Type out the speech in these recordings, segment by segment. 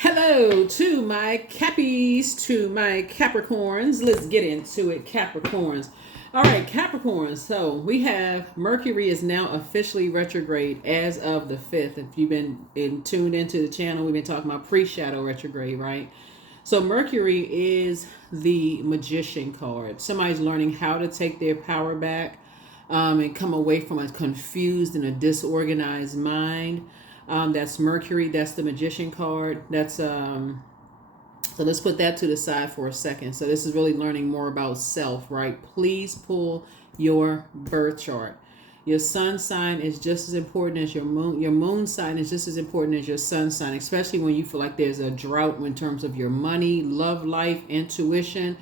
Hello to my Cappies, to my Capricorns. Let's get into it, Capricorns. All right, Capricorns. So we have Mercury is now officially retrograde as of the 5th. If you've been tuned into the channel, we've been talking about pre-shadow retrograde, right? So Mercury is the magician card. Somebody's learning how to take their power back and come away from a confused and a disorganized mind. That's Mercury. That's the magician card. So let's put that to the side for a second. So this is really learning more about self, right? Please pull your birth chart. Your sun sign is just as important as your moon. Your moon sign is just as important as your sun sign, especially when you feel like there's a drought in terms of your money, love life, intuition.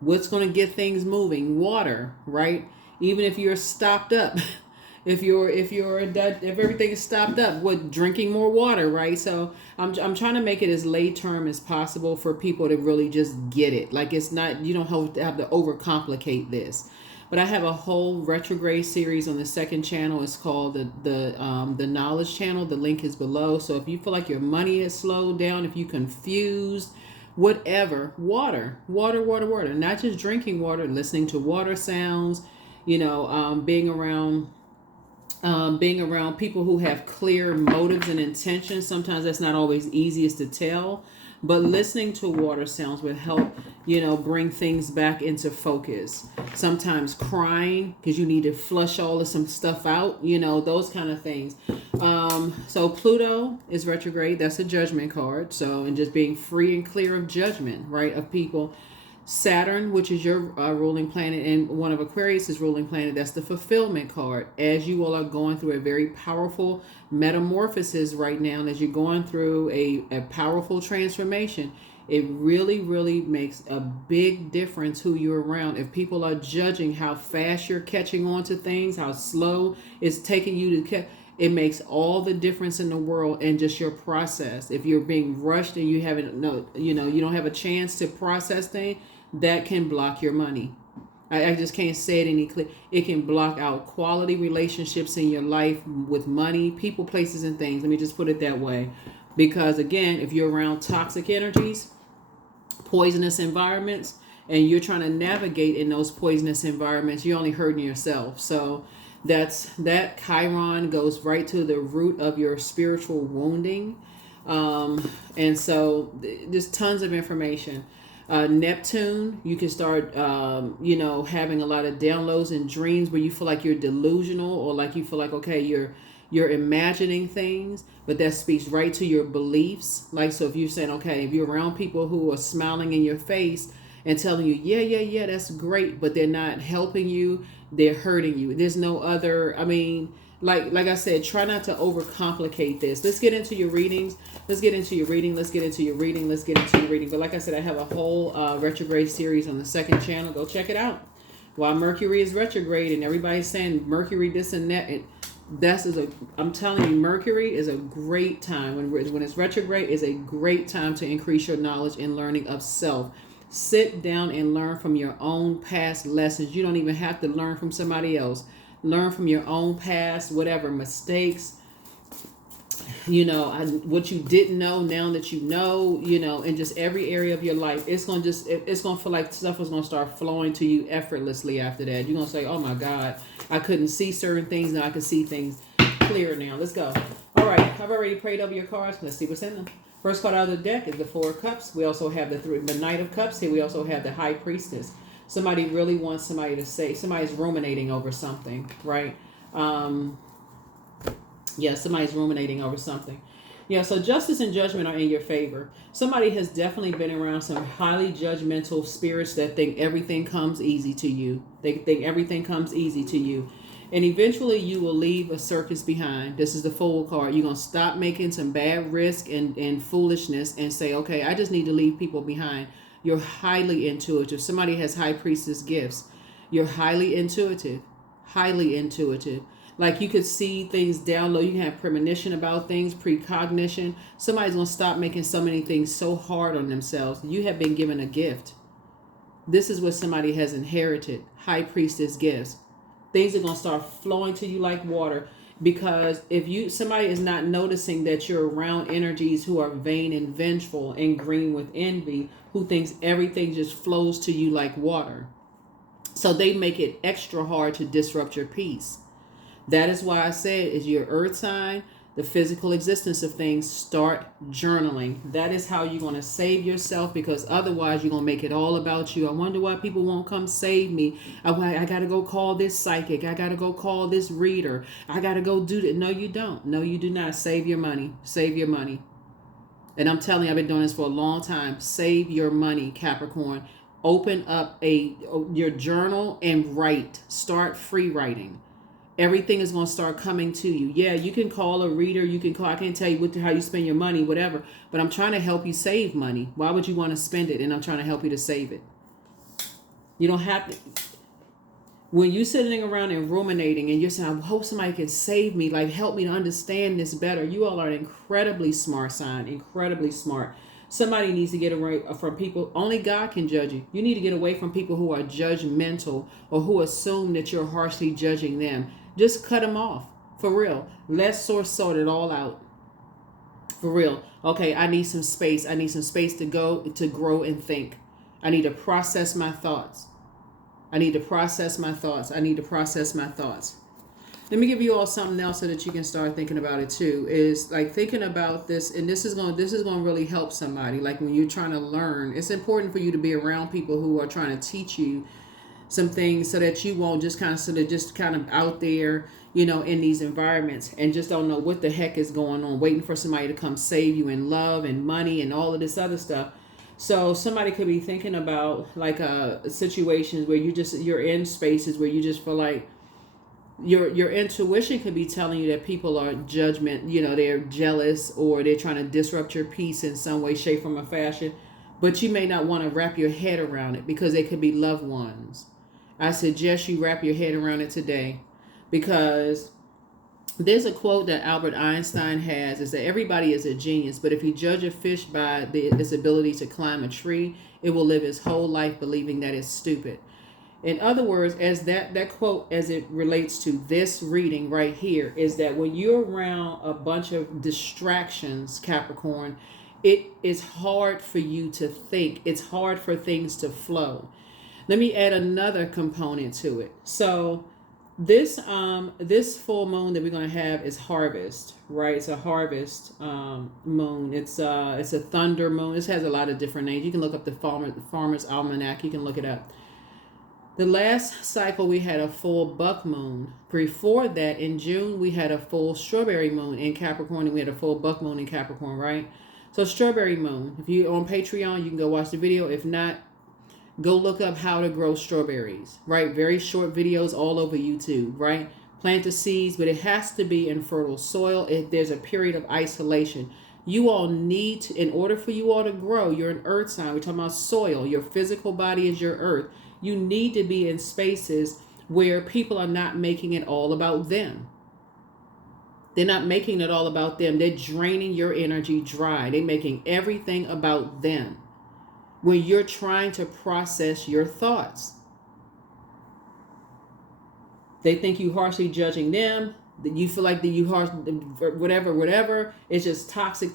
What's going to get things moving? Water, right? Even if you're stopped up. If everything is stopped up, with drinking more water, right? So I'm trying to make it as lay term as possible for people to really just get it. Like, it's not, you don't have to overcomplicate this. But I have a whole retrograde series on the second channel. It's called the knowledge channel. The link is below. So if you feel like your money is slowed down, if you're confused, whatever, water, not just drinking water, listening to water sounds, being around people who have clear motives and intentions. Sometimes that's not always easiest to tell, but listening to water sounds would help, bring things back into focus. Sometimes crying because you need to flush all of some stuff out, those kind of things. So Pluto is retrograde. That's a judgment card. So, and just being free and clear of judgment, right, of people. Saturn, which is your ruling planet, and one of Aquarius' ruling planet, that's the fulfillment card. As you all are going through a very powerful metamorphosis right now, and as you're going through a powerful transformation, it really, really makes a big difference who you're around. If people are judging how fast you're catching on to things, how slow it's taking you to catch, it makes all the difference in the world and just your process. If you're being rushed and you you don't have a chance to process things, that can block your money. I just can't say it any clear. It can block out quality relationships in your life with money, people, places, and things. Let me just put it that way. Because again, if you're around toxic energies, poisonous environments, and you're trying to navigate in those poisonous environments, you're only hurting yourself. So that Chiron goes right to the root of your spiritual wounding. And so there's tons of information. Neptune, you can start, having a lot of downloads and dreams where you feel like you're delusional, or like you feel like, okay, you're imagining things, but that speaks right to your beliefs. Like, so if you're saying, okay, if you're around people who are smiling in your face and telling you, yeah, that's great, but they're not helping you, they're hurting you. There's no other, like I said, try not to overcomplicate this. Let's get into your readings. But like I said, I have a whole retrograde series on the second channel. Go check it out. While Mercury is retrograde and everybody's saying Mercury this and that, I'm telling you, Mercury is a great time. When it's retrograde, is a great time to increase your knowledge and learning of self. Sit down and learn from your own past lessons. You don't even have to learn from somebody else. Learn from your own past, whatever mistakes, what you didn't know, now that you know, in just every area of your life. It's going to feel like stuff is going to start flowing to you effortlessly after that. You're going to say, oh my God, I couldn't see certain things. Now I can see things clear now. Let's go. All right. I've already prayed over your cards. Let's see what's in them. First card out of the deck is the Four of Cups. We also have the Knight of Cups. Here we also have the High Priestess. Somebody really wants somebody to say, somebody's ruminating over something, right? Somebody's ruminating over something. Yeah, so justice and judgment are in your favor. Somebody has definitely been around some highly judgmental spirits that think everything comes easy to you. They think everything comes easy to you. And eventually you will leave a circus behind. This is the Fool card. You're going to stop making some bad risk and foolishness and say, okay, I just need to leave people behind. You're highly intuitive. Somebody has High Priestess gifts. You're highly intuitive. Like, you could see things down low. You can have premonition about things, precognition. Somebody's going to stop making so many things so hard on themselves. You have been given a gift. This is what somebody has inherited. High Priestess gifts. Things are going to start flowing to you like water. Because if somebody is not noticing that you're around energies who are vain and vengeful and green with envy, who thinks everything just flows to you like water, so they make it extra hard to disrupt your peace. That is why I said, is your earth sign, the physical existence of things, start journaling. That is how you're going to save yourself, because otherwise you're going to make it all about you. I wonder why people won't come save me. I got to go call this psychic. I got to go call this reader. I got to go do that. No, you don't. No, you do not. Save your money. Save your money. And I'm telling you, I've been doing this for a long time. Save your money, Capricorn. Open up your journal and write. Start free writing. Everything is going to start coming to you. Yeah, you can call a reader. You can call. I can't tell you how you spend your money, whatever. But I'm trying to help you save money. Why would you want to spend it? And I'm trying to help you to save it. You don't have to. When you're sitting around and ruminating and you're saying, I hope somebody can save me, like help me to understand this better. You all are an incredibly smart sign. Incredibly smart. Somebody needs to get away from people. Only God can judge you. You need to get away from people who are judgmental or who assume that you're harshly judging them. Just cut them off. For real. Let's sort it all out. For real. Okay, I need some space. I need some space to grow and think. I need to process my thoughts. I need to process my thoughts. I need to process my thoughts. Let me give you all something else so that you can start thinking about it too. Is like thinking about this, and this is going to really help somebody. Like when you're trying to learn, it's important for you to be around people who are trying to teach you some things so that you won't just kind of out there, in these environments and just don't know what the heck is going on, waiting for somebody to come save you in love and money and all of this other stuff. So somebody could be thinking about like situations where you're in spaces where you just feel like your intuition could be telling you that people are they're jealous or they're trying to disrupt your peace in some way, shape, form, or fashion. But you may not want to wrap your head around it because they could be loved ones. I suggest you wrap your head around it today, because there's a quote that Albert Einstein has, is that everybody is a genius, but if you judge a fish by its ability to climb a tree, it will live its whole life believing that it's stupid. In other words, as that quote, as it relates to this reading right here, is that when you're around a bunch of distractions, Capricorn, it is hard for you to think. It's hard for things to flow. Let me add another component to it. So this full moon that we're going to have is harvest, right? It's a harvest moon. It's a thunder moon. This has a lot of different names. You can look up the Farmer's Almanac. You can look it up. The last cycle we had a full buck moon. Before that, in June, we had a full strawberry moon in Capricorn, and we had a full buck moon in Capricorn, right? So strawberry moon. If you're on Patreon, you can go watch the video. If not, go look up how to grow strawberries, right? Very short videos all over YouTube, right? Plant the seeds, but it has to be in fertile soil. There's a period of isolation. You all need to, in order for you all to grow, you're an earth sign. We're talking about soil. Your physical body is your earth. You need to be in spaces where people are not making it all about them. They're not making it all about them. They're draining your energy dry. They're making everything about them when you're trying to process your thoughts. They think you harshly judging them. That you feel like that you harsh, whatever. It's just toxic.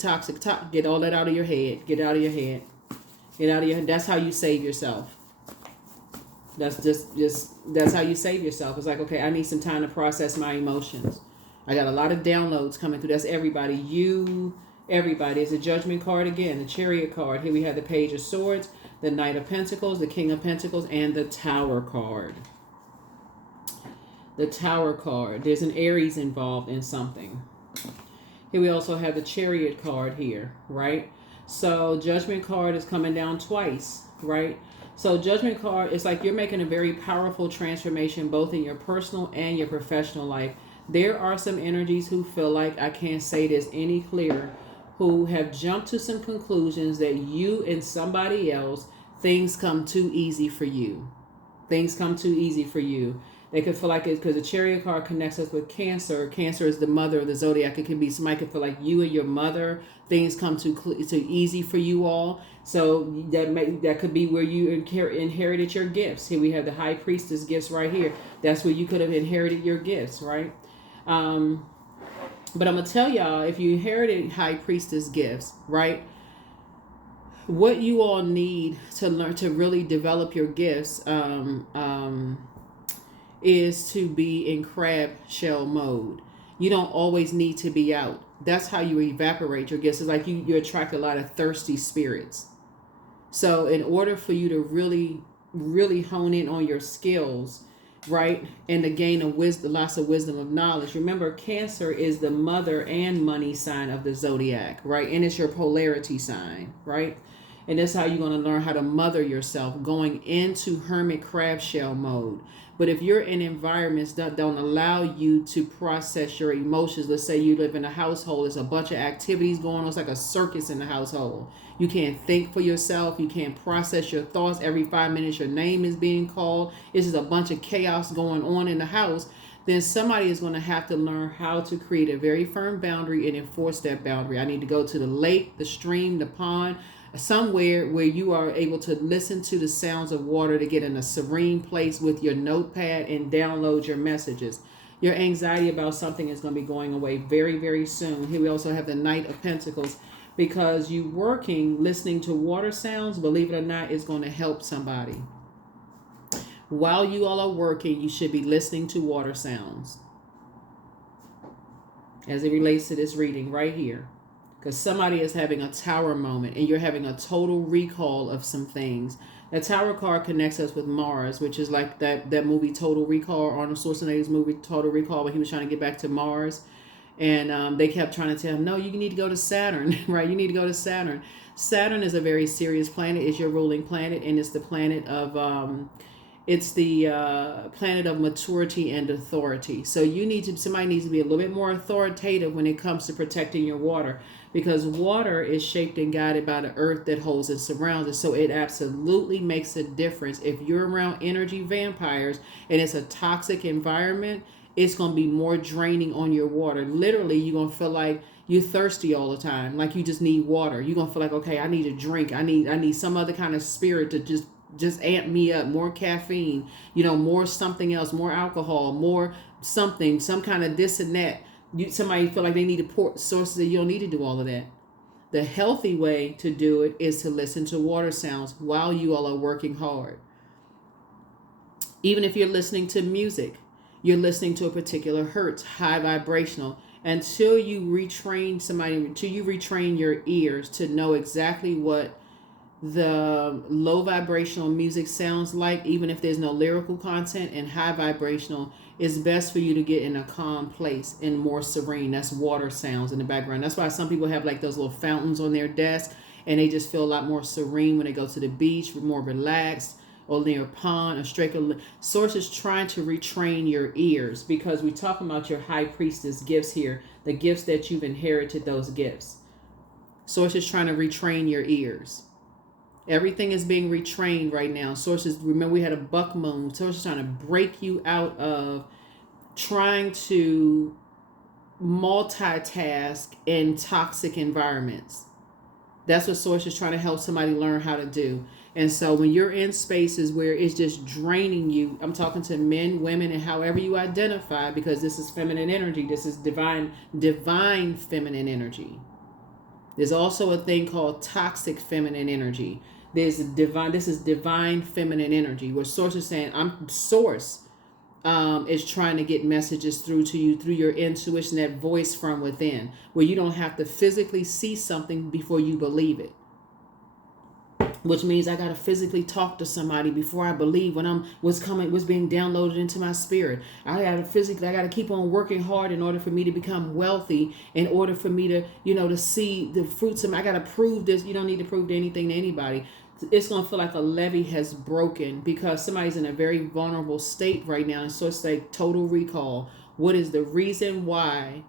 Get all that out of your head. Get out of your head. Get out of your head. That's how you save yourself. That's that's how you save yourself. It's like, okay, I need some time to process my emotions. I got a lot of downloads coming through. That's everybody. Everybody. It's a judgment card again, the chariot card. Here we have the Page of Swords, the Knight of Pentacles, the King of Pentacles, and the Tower card. The Tower card. There's an Aries involved in something. Here we also have the Chariot card here, right? So Judgment card is coming down twice, right? So Judgment card is like you're making a very powerful transformation both in your personal and your professional life. There are some energies who feel like, I can't say this any clearer, who have jumped to some conclusions that you and somebody else, things come too easy for you. Things come too easy for you. They could feel like it's because the Chariot card connects us with Cancer. Cancer is the mother of the zodiac. It can be somebody could feel like you and your mother, things come too easy for you all. So that could be where you inherited your gifts. Here we have the High Priestess gifts right here. That's where you could have inherited your gifts, right? But I'm gonna tell y'all, if you inherited high priestess gifts, right? What you all need to learn to really develop your gifts is to be in crab shell mode. You don't always need to be out. That's how you evaporate your gifts. It's like you attract a lot of thirsty spirits. So in order for you to really hone in on your skills, right, and to gain a wisdom, lots of wisdom of knowledge. Remember, Cancer is the mother and money sign of the zodiac, right? And it's your polarity sign, right? And that's how you're going to learn how to mother yourself, going into hermit crab shell mode. But if you're in environments that don't allow you to process your emotions, let's say you live in a household, there's a bunch of activities going on, it's like a circus in the household. You can't think for yourself, you can't process your thoughts. Every 5 minutes your name is being called. It's just a bunch of chaos going on in the house. Then somebody is going to have to learn how to create a very firm boundary and enforce that boundary. I need to go to the lake, the stream, the pond, somewhere where you are able to listen to the sounds of water, to get in a serene place with your notepad and download your messages. Your anxiety about something is going to be going away very, very soon. Here we also have the Knight of Pentacles, because you working, listening to water sounds, believe it or not, is going to help somebody. While you all are working, you should be listening to water sounds as it relates to this reading right here. Because somebody is having a tower moment and you're having a total recall of some things. The tower card connects us with Mars, which is like that movie Total Recall, Arnold Schwarzenegger's movie Total Recall, when he was trying to get back to Mars. And they kept trying to tell him, no, you need to go to Saturn, right? You need to go to Saturn. Saturn is a very serious planet. It's your ruling planet, and it's the planet of planet of maturity and authority. So somebody needs to be a little bit more authoritative when it comes to protecting your water, because water is shaped and guided by the earth that holds and surrounds it. So it absolutely makes a difference. If you're around energy vampires and it's a toxic environment, it's going to be more draining on your water. Literally, you're going to feel like you're thirsty all the time, like you just need water. You're going to feel like, okay, I need a drink. I need some other kind of spirit to just amp me up, more caffeine, more something else, more alcohol, more something, some kind of this and that. Somebody feel like they need to pour sources that you don't need to do all of that. The healthy way to do it is to listen to water sounds while you all are working hard. Even if you're listening to music, you're listening to a particular hertz, high vibrational, until you retrain your ears to know exactly what the low vibrational music sounds like, even if there's no lyrical content, and high vibrational is best for you to get in a calm place and more serene. That's water sounds in the background. That's why some people have like those little fountains on their desk and they just feel a lot more serene when they go to the beach, more relaxed, or near a pond, a stray. Source is trying to retrain your ears, because we're talking about your high priestess gifts here, the gifts that you've inherited, those gifts. Source is trying to retrain your ears. Everything is being retrained right now. Sources, remember we had a buck moon. Sources trying to break you out of trying to multitask in toxic environments. That's what Source is trying to help somebody learn how to do. And so when you're in spaces where it's just draining you, I'm talking to men, women, and however you identify, because this is feminine energy. This is divine feminine energy. There's also a thing called toxic feminine energy. This is divine feminine energy, where Source is saying, Source is trying to get messages through to you through your intuition, that voice from within, where you don't have to physically see something before you believe it. Which means I got to physically talk to somebody before I believe what's being downloaded into my spirit. I got to keep on working hard in order for me to become wealthy, in order for me to, to see the fruits of I got to prove this. You don't need to prove anything to anybody. It's going to feel like a levee has broken, because somebody's in a very vulnerable state right now. And so it's like total recall. What is the reason why?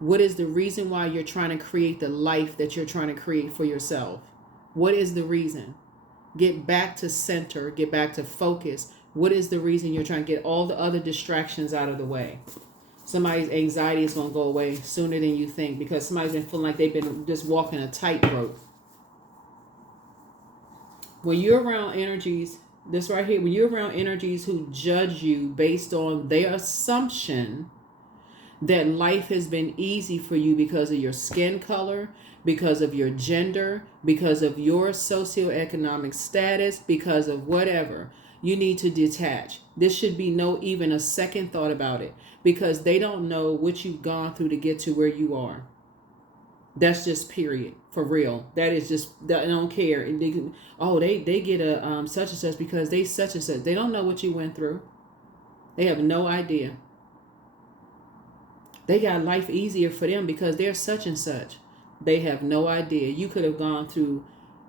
What is the reason why you're trying to create the life that you're trying to create for yourself? What is the reason? Get back to center. Get back to focus. What is the reason you're trying to get all the other distractions out of the way? Somebody's anxiety is going to go away sooner than you think, because somebody's been feeling like they've been just walking a tightrope. When you're around energies, this right here, when you're around energies who judge you based on their assumption that life has been easy for you because of your skin color, because of your gender, because of your socioeconomic status, because of whatever. You need to detach. This should be no even a second thought about it, because they don't know what you've gone through to get to where you are. That's just period, for real. That is just, I don't care. And they get a such and such because they such and such. They don't know what you went through. They have no idea. They got life easier for them because they're such and such. They have no idea. You could have gone through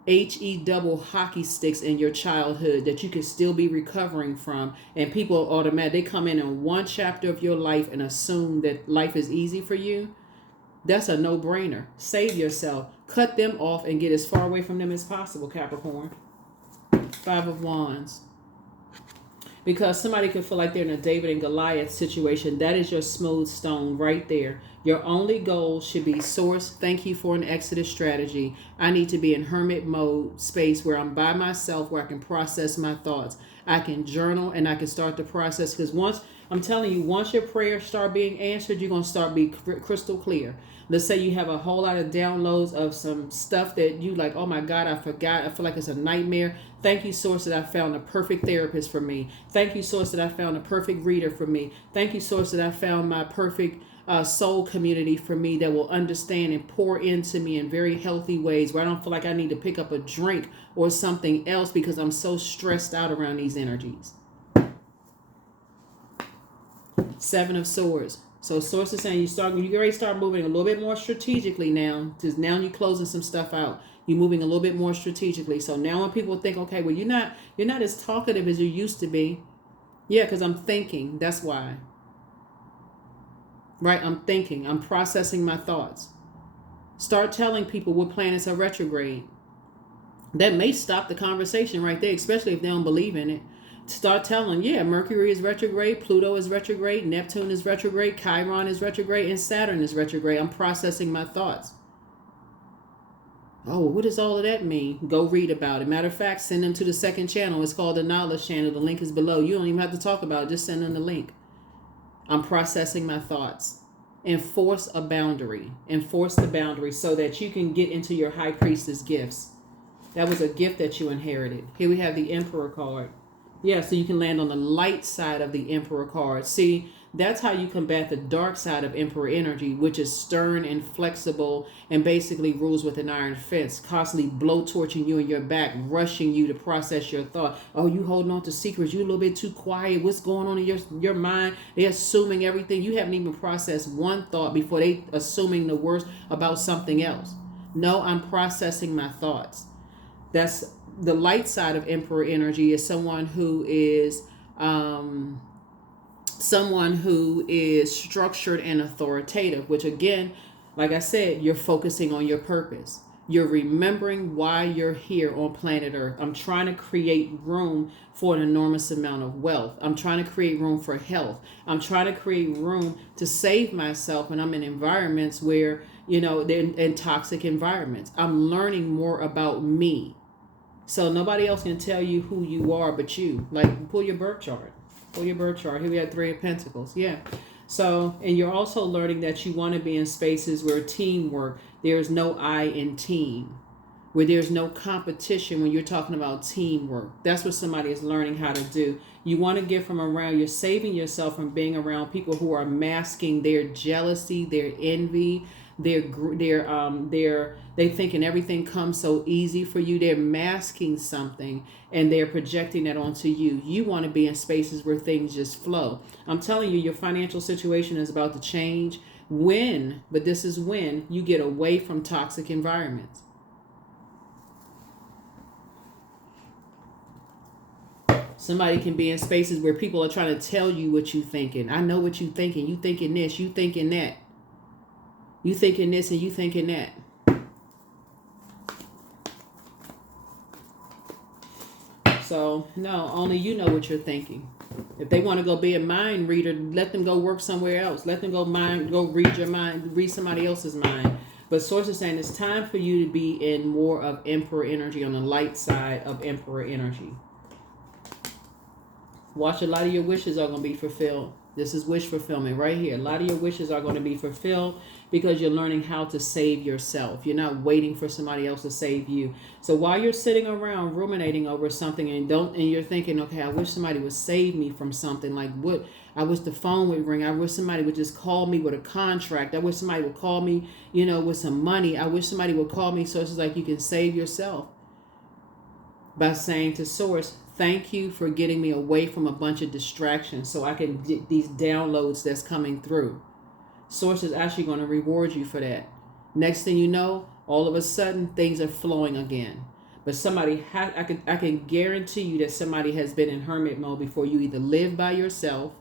HE double hockey sticks in your childhood that you could still be recovering from, and people automatically, they come in one chapter of your life and assume that life is easy for you. That's a no-brainer. Save yourself. Cut them off and get as far away from them as possible, Capricorn. 5 of Wands. Because somebody could feel like they're in a David and Goliath situation. That is your smooth stone right there. Your only goal should be, source, thank you for an exodus strategy. I need to be in hermit mode space where I'm by myself, where I can process my thoughts. I can journal and I can start the process. Because once, I'm telling you, once your prayers start being answered, you're going to start being crystal clear. Let's say you have a whole lot of downloads of some stuff that you like, oh my God, I forgot. I feel like it's a nightmare. Thank you, Source, that I found a perfect therapist for me. Thank you, Source, that I found a perfect reader for me. Thank you, Source, that I found my perfect soul community for me that will understand and pour into me in very healthy ways where I don't feel like I need to pick up a drink or something else because I'm so stressed out around these energies. 7 of Swords. So Source is saying you already start moving a little bit more strategically now. Because now you're closing some stuff out. You're moving a little bit more strategically. So now when people think, okay, well, you're not as talkative as you used to be. Yeah, because I'm thinking. That's why. Right? I'm thinking. I'm processing my thoughts. Start telling people what planets are retrograde. That may stop the conversation right there, especially if they don't believe in it. Start telling, yeah, Mercury is retrograde, Pluto is retrograde, Neptune is retrograde, Chiron is retrograde, and Saturn is retrograde. I'm processing my thoughts. Oh, what does all of that mean? Go read about it. Matter of fact, send them to the second channel. It's called the Knowledge Channel. The link is below. You don't even have to talk about it. Just send them the link. I'm processing my thoughts. Enforce a boundary. Enforce the boundary so that you can get into your High Priestess gifts. That was a gift that you inherited. Here we have the Emperor card. Yeah, so you can land on the light side of the Emperor card. See, that's how you combat the dark side of Emperor energy, which is stern and flexible and basically rules with an iron fist, constantly blowtorching you in your back, rushing you to process your thought. Oh, you holding on to secrets. You a little bit too quiet. What's going on in your mind? They're assuming everything. You haven't even processed one thought before they assuming the worst about something else. No, I'm processing my thoughts. That's the light side of Emperor energy is someone who is structured and authoritative, which again, like I said, you're focusing on your purpose. You're remembering why you're here on planet Earth. I'm trying to create room for an enormous amount of wealth. I'm trying to create room for health. I'm trying to create room to save myself when I'm in environments where, they're in toxic environments. I'm learning more about me. So nobody else can tell you who you are but you. Like, pull your birth chart. Pull your birth chart. Here we have 3 of Pentacles. Yeah. So, and you're also learning that you want to be in spaces where teamwork, there's no I in team. Where there's no competition when you're talking about teamwork. That's what somebody is learning how to do. You want to get from around, you're saving yourself from being around people who are masking their jealousy, their envy, they thinking everything comes so easy for you. They're masking something and they're projecting that onto you. You want to be in spaces where things just flow. I'm telling you, your financial situation is about to change but this is when you get away from toxic environments. Somebody can be in spaces where people are trying to tell you what you're thinking. I know what you're thinking. You thinking this, you thinking that. You thinking this and you thinking that. So, no, only you know what you're thinking. If they want to go be a mind reader, let them go work somewhere else. Let them go read your mind, read somebody else's mind. But Source is saying it's time for you to be in more of Emperor energy, on the light side of Emperor energy. Watch, a lot of your wishes are going to be fulfilled. This is wish fulfillment right here. A lot of your wishes are going to be fulfilled because you're learning how to save yourself. You're not waiting for somebody else to save you. So while you're sitting around ruminating over something and you're thinking, okay, I wish somebody would save me from something, like what, I wish the phone would ring. I wish somebody would just call me with a contract. I wish somebody would call me, with some money. I wish somebody would call me. So it's like you can save yourself by saying to Source, thank you for getting me away from a bunch of distractions so I can get these downloads that's coming through. Source is actually going to reward you for that. Next thing you know, all of a sudden things are flowing again. But I can guarantee you that somebody has been in hermit mode before. You either live by yourself,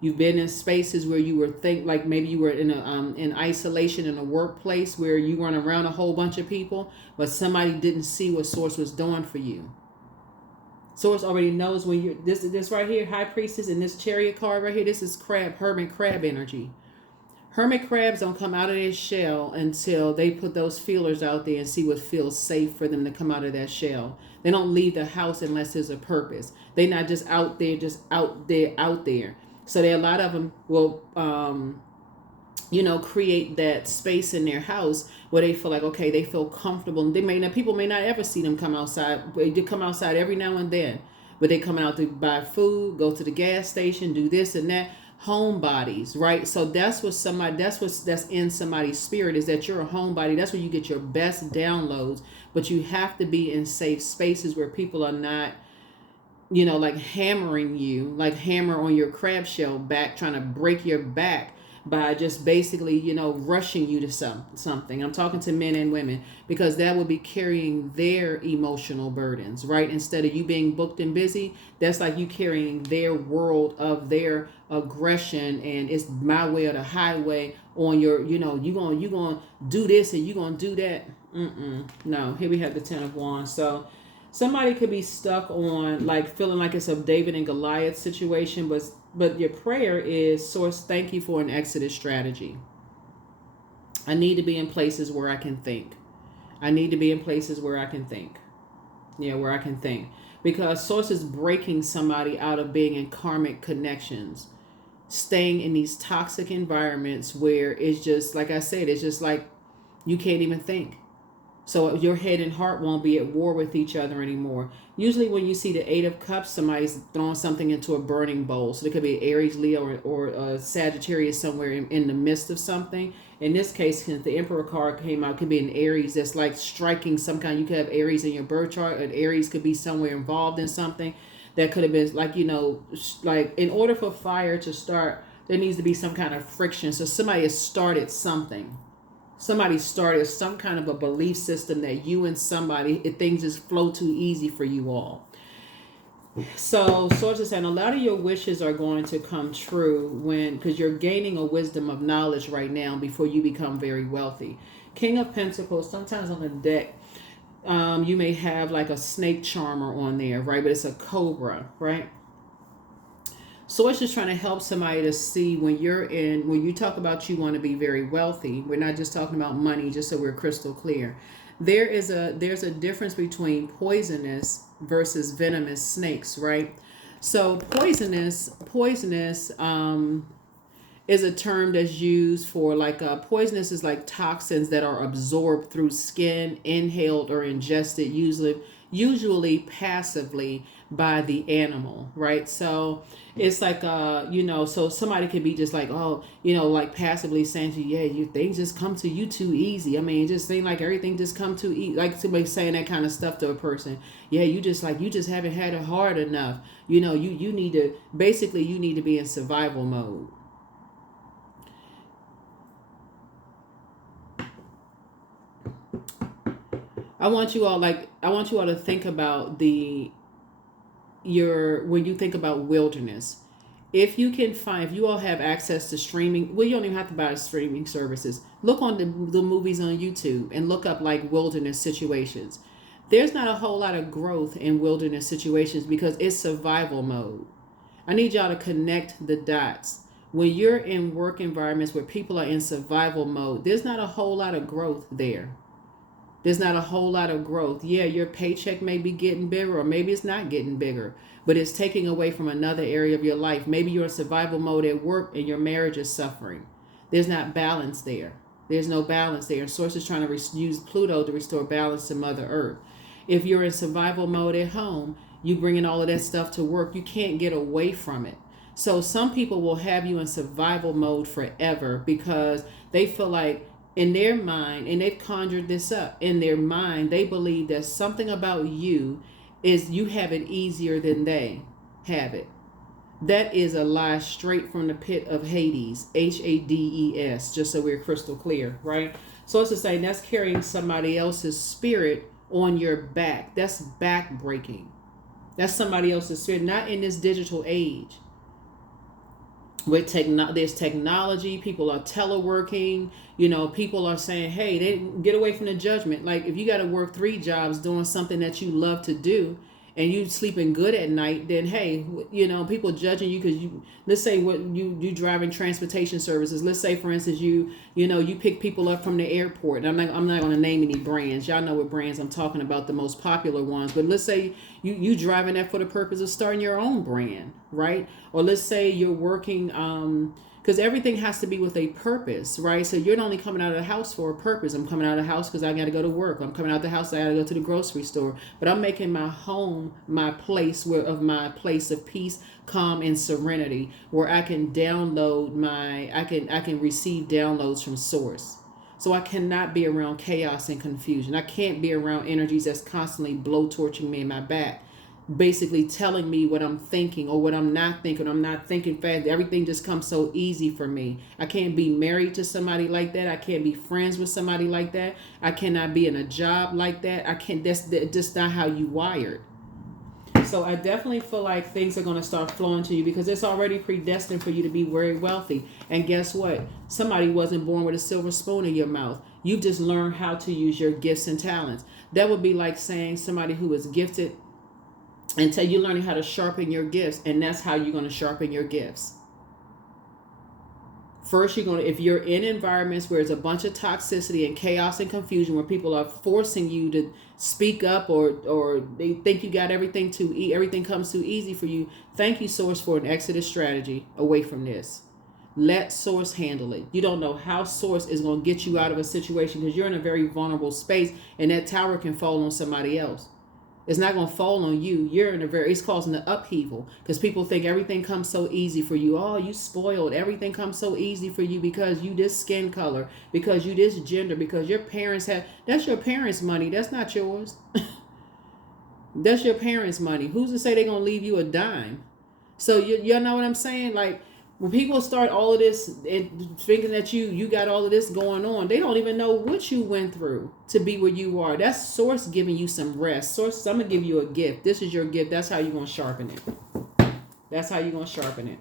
you've been in spaces where you were maybe you were in isolation in a workplace where you weren't around a whole bunch of people, but somebody didn't see what Source was doing for you. Source already knows when you're this right here, High Priestess, and this Chariot card right here. This is hermit crab energy. Hermit crabs don't come out of their shell until they put those feelers out there and see what feels safe for them to come out of that shell. They don't leave the house unless there's a purpose. They're not just out there. So there, a lot of them will, create that space in their house where they feel like, okay, they feel comfortable. People may not ever see them come outside. They come outside every now and then, but they come out to buy food, go to the gas station, do this and that. Homebodies, right? So that's that's in somebody's spirit, is that you're a homebody. That's where you get your best downloads, but you have to be in safe spaces where people are not, like hammering you, like hammer on your crab shell back, trying to break your back by just basically, rushing you to something. I'm talking to men and women, because that would be carrying their emotional burdens, right? Instead of you being booked and busy, that's like you carrying their world of their aggression, and it's my way or the highway on your, you going to do this and you going to do that. No, here we have the 10 of Wands. So somebody could be stuck on, like, feeling like it's a David and Goliath situation, but your prayer is, Source, thank you for an exodus strategy. I need to be in places where I can think. I need to be in places where I can think. Yeah, where I can think. Because Source is breaking somebody out of being in karmic connections, staying in these toxic environments where it's just, like I said, it's just like you can't even think. So your head and heart won't be at war with each other anymore. Usually when you see the 8 of Cups, somebody's throwing something into a burning bowl. So there could be Aries, Leo, or Sagittarius somewhere in the midst of something. In this case, since the Emperor card came out, it could be an Aries that's like striking some kind. You could have Aries in your birth chart. An Aries could be somewhere involved in something that could have been like, like in order for fire to start, there needs to be some kind of friction. So somebody has started something. Somebody started some kind of a belief system that you and things just flow too easy for you all. So Source is saying a lot of your wishes are going to come true because you're gaining a wisdom of knowledge right now before you become very wealthy. King of Pentacles, sometimes on the deck, you may have like a snake charmer on there, right? But it's a cobra, right? So it's just trying to help somebody to see when you talk about you want to be very wealthy, we're not just talking about money, just so we're crystal clear. There's a difference between poisonous versus venomous snakes, right? So poisonous is a term that's used for poisonous is like toxins that are absorbed through skin, inhaled or ingested, usually passively by the animal, right? So it's like so somebody could be just like, oh, like passively saying to you, yeah, things just come to you too easy. I mean, it just seems like everything just come too easy. Like somebody saying that kind of stuff to a person. Yeah, you just haven't had it hard enough. You need to be in survival mode. I want you all to think about when you think about wilderness. If you all have access to streaming, well, you don't even have to buy streaming services. Look on the movies on YouTube and look up like wilderness situations. There's not a whole lot of growth in wilderness situations because it's survival mode. I need y'all to connect the dots. When you're in work environments where people are in survival mode, there's not a whole lot of growth there. There's not a whole lot of growth. Yeah, your paycheck may be getting bigger, or maybe it's not getting bigger, but it's taking away from another area of your life. Maybe you're in survival mode at work and your marriage is suffering. There's not balance there. There's no balance there. And Source is trying to use Pluto to restore balance to Mother Earth. If you're in survival mode at home, you bringing all of that stuff to work, you can't get away from it. So some people will have you in survival mode forever because they feel like in their mind, and they've conjured this up, in their mind, they believe that something about you is you have it easier than they have it. That is a lie straight from the pit of Hades, Hades, just so we're crystal clear, right? So it's to say that's carrying somebody else's spirit on your back. That's back breaking. That's somebody else's spirit, not in this digital age. With there's technology, people are teleworking, people are saying, hey, they get away from the judgment. Like if you got to work 3 jobs doing something that you love to do and you sleeping good at night, then hey, people judging you because let's say what you driving transportation services. Let's say for instance you pick people up from the airport. And I'm not going to name any brands. Y'all know what brands I'm talking about, the most popular ones. But let's say you driving that for the purpose of starting your own brand, right? Or let's say you're working because everything has to be with a purpose, right? So you're not only coming out of the house for a purpose. I'm coming out of the house because I got to go to work. I'm coming out of the house, I got to go to the grocery store. But I'm making my home my place my place of peace, calm, and serenity, where I can download I can receive downloads from Source. So I cannot be around chaos and confusion. I can't be around energies that's constantly blowtorching me in my back, basically telling me what I'm thinking or what I'm not thinking. I'm not thinking fast. Everything just comes so easy for me. I can't be married to somebody like that. I can't be friends with somebody like that. I cannot be in a job like that. I can't. That's just not how you wired. So I definitely feel like things are going to start flowing to you because it's already predestined for you to be very wealthy. And guess what? Somebody wasn't born with a silver spoon in your mouth. You've just learned how to use your gifts and talents. That would be like saying somebody who is gifted until you're learning how to sharpen your gifts, and that's how you're going to sharpen your gifts. First, if you're in environments where there's a bunch of toxicity and chaos and confusion, where people are forcing you to speak up or they think you got everything everything comes too easy for you, thank you, Source, for an exodus strategy away from this. Let Source handle it. You don't know how Source is going to get you out of a situation because you're in a very vulnerable space, and that tower can fall on somebody else. It's not going to fall on you. It's causing the upheaval because people think everything comes so easy for you. Oh, you spoiled. Everything comes so easy for you because you this skin color, because you this gender, because your parents that's your parents' money. That's not yours. That's your parents' money. Who's to say they're going to leave you a dime? So you know what I'm saying? Like, when people start all of this and thinking that you got all of this going on, they don't even know what you went through to be where you are. That's Source giving you some rest. Source, I'm going to give you a gift. This is your gift. That's how you're going to sharpen it. That's how you're going to sharpen it.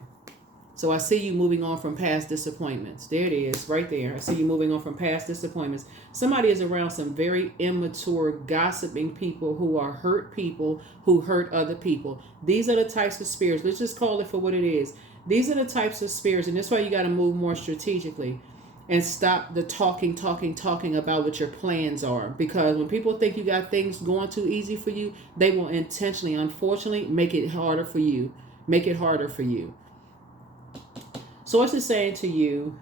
So I see you moving on from past disappointments. There it is, right there. I see you moving on from past disappointments. Somebody is around some very immature, gossiping people who are hurt people who hurt other people. These are the types of spirits. Let's just call it for what it is. These are the types of spirits, and that's why you got to move more strategically and stop the talking about what your plans are. Because when people think you got things going too easy for you, they will intentionally, unfortunately, make it harder for you. Source is saying to you,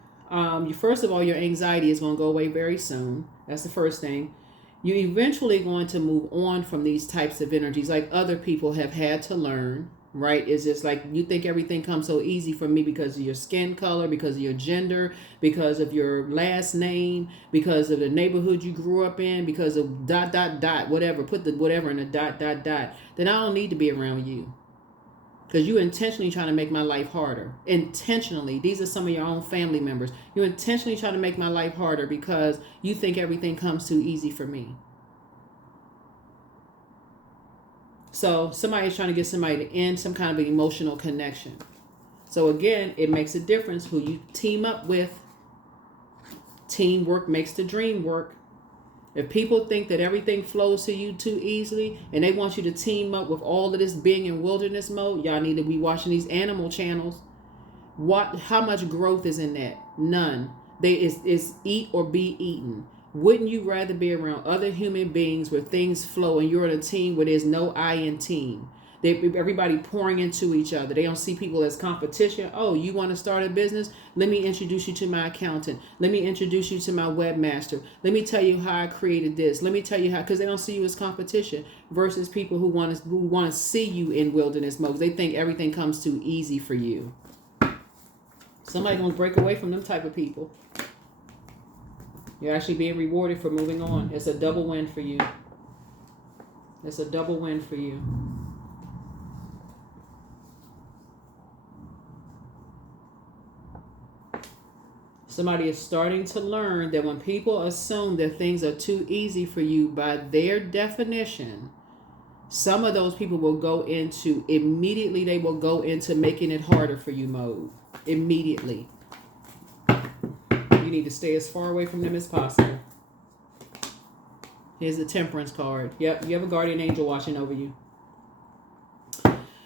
first of all, your anxiety is going to go away very soon. That's the first thing. You're eventually going to move on from these types of energies like other people have had to learn. Right? It's just like you think everything comes so easy for me because of your skin color, because of your gender, because of your last name, because of the neighborhood you grew up in, because of ... whatever. Put the whatever in a ... Then I don't need to be around you because you intentionally trying to make my life harder. Intentionally. These are some of your own family members. You intentionally trying to make my life harder because you think everything comes too easy for me. So somebody is trying to get somebody to end some kind of an emotional connection. So again, it makes a difference who you team up with. Teamwork makes the dream work. If people think that everything flows to you too easily and they want you to team up with all of this being in wilderness mode, y'all need to be watching these animal channels. How much growth is in that? None. It's eat or be eaten. Wouldn't you rather be around other human beings where things flow and you're on a team where there's no I in team? Everybody pouring into each other. They don't see people as competition. Oh, you want to start a business? Let me introduce you to my accountant. Let me introduce you to my webmaster. Let me tell you how I created this. Let me tell you how, because they don't see you as competition versus people who want to see you in wilderness mode. They think everything comes too easy for you. Somebody gonna break away from them type of people. You're actually being rewarded for moving on. It's a double win for you. It's a double win for you. Somebody is starting to learn that when people assume that things are too easy for you by their definition, some of those people will go into making it harder for you mode. Immediately. You need to stay as far away from them as possible. Here's the Temperance card. Yep, you have a guardian angel watching over you.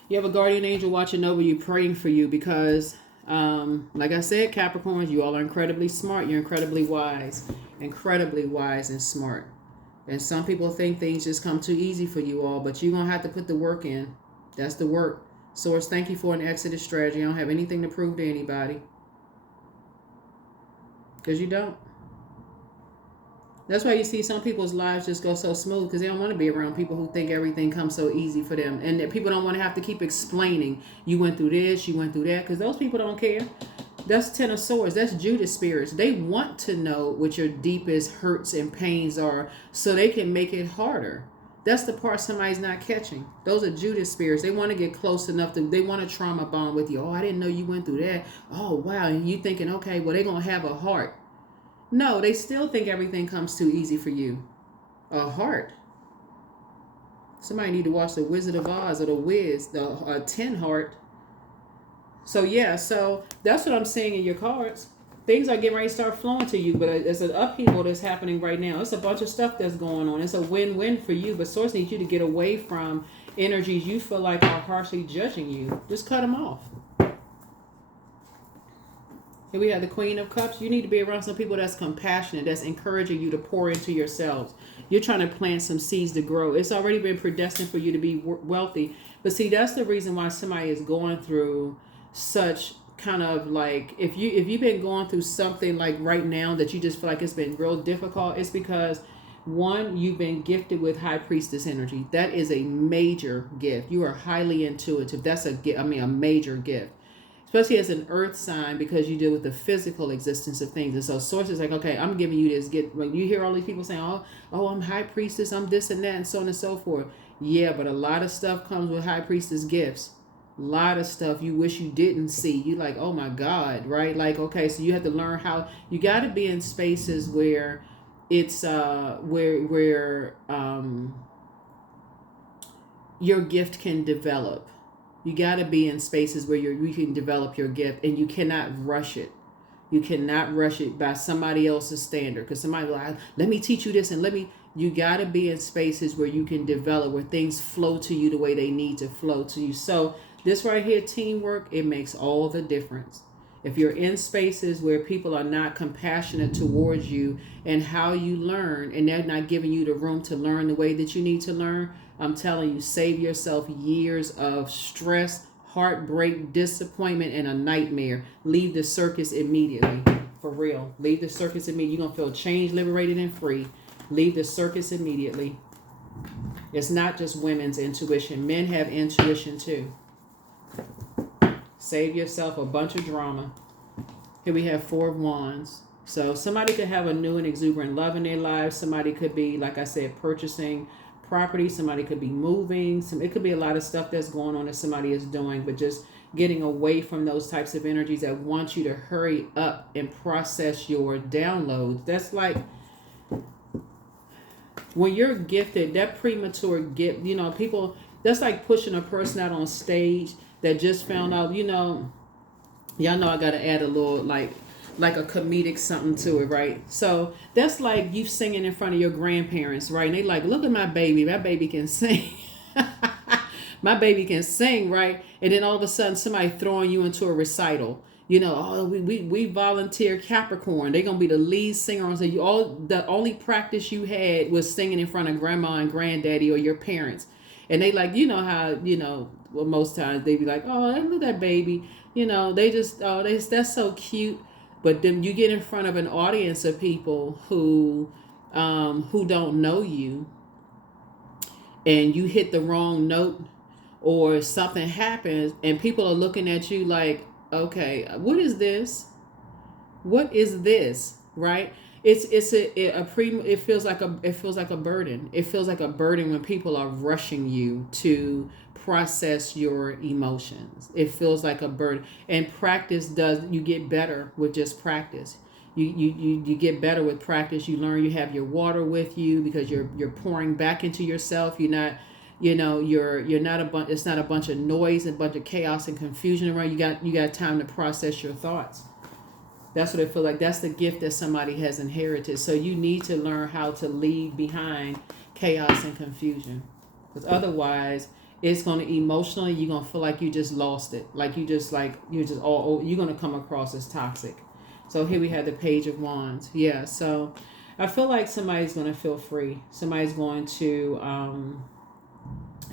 You have a guardian angel watching over you, praying for you because, like I said, Capricorns, you all are incredibly smart. You're incredibly wise and smart. And some people think things just come too easy for you all, but you're going to have to put the work in. That's the work. Source, thank you for an exodus strategy. I don't have anything to prove to anybody. Because you don't. That's why you see some people's lives just go so smooth because they don't want to be around people who think everything comes so easy for them. And that people don't want to have to keep explaining, you went through this, you went through that, because those people don't care. That's Ten of Swords. That's Judas spirits. They want to know what your deepest hurts and pains are so they can make it harder. That's the part somebody's not catching. Those are Judas spirits. They want to get close enough they want to trauma bond with you. Oh, I didn't know you went through that. Oh, wow. And you thinking, okay, well, they're going to have a heart. No, they still think everything comes too easy for you. A heart. Somebody need to watch The Wizard of Oz or The Wiz, the 10 heart. So, yeah, so that's what I'm seeing in your cards. Things are getting ready to start flowing to you, but it's an upheaval that's happening right now. It's a bunch of stuff that's going on. It's a win-win for you, but Source needs you to get away from energies you feel like are harshly judging you. Just cut them off. Here we have the Queen of Cups. You need to be around some people that's compassionate, that's encouraging you to pour into yourselves. You're trying to plant some seeds to grow. It's already been predestined for you to be wealthy. But see, that's the reason why somebody is going through such kind of like, if you've been going through something like right now that you just feel like it's been real difficult, it's because one, you've been gifted with High Priestess energy. That is a major gift. You are highly intuitive. That's a major gift. Especially as an earth sign, because you deal with the physical existence of things. And so Source is like, okay, I'm giving you this gift. When you hear all these people saying, oh, I'm High Priestess, I'm this and that, and so on and so forth. Yeah, but a lot of stuff comes with High Priestess gifts. A lot of stuff you wish you didn't see. You like, oh my God, right? Like, okay, so you have to learn how, you got to be in spaces where it's, where your gift can develop. You got to be in spaces where you can develop your gift, and you cannot rush it. You cannot rush it by somebody else's standard, because somebody will like, let me teach you this and you got to be in spaces where you can develop, where things flow to you the way they need to flow to you. So this right here, teamwork, it makes all the difference. If you're in spaces where people are not compassionate towards you and how you learn, and they're not giving you the room to learn the way that you need to learn, I'm telling you, save yourself years of stress, heartbreak, disappointment, and a nightmare. Leave the circus immediately. For real. Leave the circus immediately. You're going to feel changed, liberated, and free. Leave the circus immediately. It's not just women's intuition. Men have intuition too. Save yourself a bunch of drama. Here we have Four of Wands. So somebody could have a new and exuberant love in their lives. Somebody could be, like I said, purchasing property. Somebody could be moving. It could be a lot of stuff that's going on that somebody is doing, but just getting away from those types of energies that want you to hurry up and process your downloads. That's like when you're gifted, that premature gift, people, that's like pushing a person out on stage that just found out, y'all know I got to add a little like a comedic something to it, right? So that's like you singing in front of your grandparents, right? And they like, look at my baby. My baby can sing. My baby can sing, right? And then all of a sudden somebody throwing you into a recital. You know, oh, we volunteer Capricorn. They're gonna be the lead singer on. So you all the only practice you had was singing in front of grandma and granddaddy or your parents, and they like, you know how, you know, well, most times they be like, oh, look at that baby. You know, they just, oh, that's so cute. But then you get in front of an audience of people who don't know you, and you hit the wrong note, or something happens, and people are looking at you like, okay, what is this? What is this? Right? It's a pre. It feels like a burden. It feels like a burden when people are rushing you to process your emotions. It feels like a burden. And practice does, you get better with just practice. You get better with practice. You learn, you have your water with you because you're pouring back into yourself. You're not, you know, you're not a bunch. It's not a bunch of noise and a bunch of chaos and confusion around. You got time to process your thoughts. That's what it feels like. That's the gift that somebody has inherited. So you need to learn how to leave behind chaos and confusion, because otherwise it's going to emotionally, you're going to feel like you just lost it. Like you're just all, you're going to come across as toxic. So here we have the Page of Wands. Yeah. So I feel like somebody's going to feel free. Somebody's going to